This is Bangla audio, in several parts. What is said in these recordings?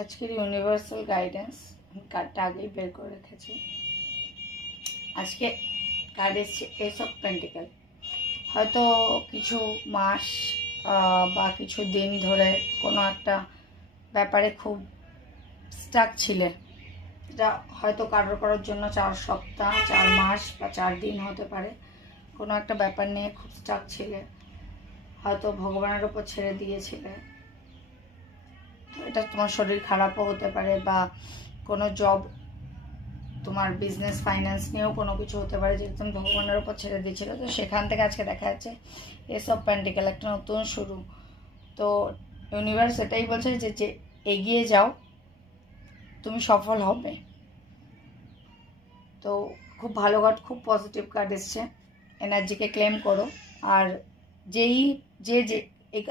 আজকের ইউনিভার্সাল গাইডেন্স আমি কার্ডটা আগেই বের করে রেখেছি। আজকে কার্ড এসছে এস অফ পেন্টিক্যাল। হয়তো কিছু মাস বা কিছু দিন ধরে কোনো একটা ব্যাপারে খুব স্টাক ছিলে, এটা হয়তো কারোর জন্য 4 সপ্তাহ, 4 মাস বা 4 দিন হতে পারে। কোনো একটা ব্যাপার নিয়ে খুব স্টাক ছিলে, হয়তো ভগবানের ওপর ছেড়ে দিয়েছিলে। এটা তোমার শরীর খারাপও হতে পারে, বা কোনো জব, তোমার বিজনেস, ফাইন্যান্স নিয়েও কোনো কিছু হতে পারে যেটা তুমি ভগবানের ওপর ছেড়ে দিয়েছিলে। তো সেখান থেকে আজকে দেখা যাচ্ছে এস অফ পেন্টিক্যাল, একটা নতুন শুরু। তো ইউনিভার্স এটাই বলছে যে এগিয়ে যাও, তুমি সফল হবে। তো খুব ভালো কার্ড, খুব পজিটিভ কার্ড এসছে। এনার্জিকে ক্লেম করো। আর যেই যে এই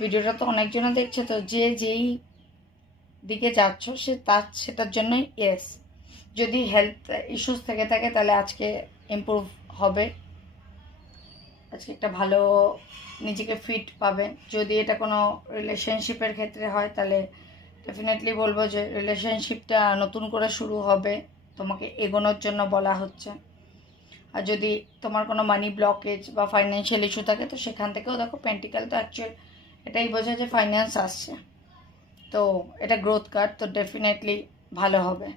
ভিডিওটা তো অনেকজনে দেখছে, তো যেই দিকে যাচ্ছ সেটার জন্যই ইয়েস। যদি হেলথ ইস্যুস থেকে থাকে তাহলে আজকে ইমপ্রুভ হবে, আজকে একটা ভালো নিজেকে ফিট পাবে। যদি এটা কোনো রিলেশনশিপের ক্ষেত্রে হয় তাহলে ডেফিনেটলি বলবো যে রিলেশনশিপটা নতুন করে শুরু হবে, তোমাকে এগোনোর জন্য বলা হচ্ছে। আর যদি তোমার কোনো মানি ব্লকেজ বা ফাইন্যান্সিয়াল ইস্যু থাকে তো সেখান থেকেও দেখো, পেন্টিক্যাল তো অ্যাকচুয়ালি এটাই বোঝায় যে ফাইন্যান্স আসছে। তো এটা গ্রোথ কার্ড, তো ডেফিনেটলি ভালো হবে।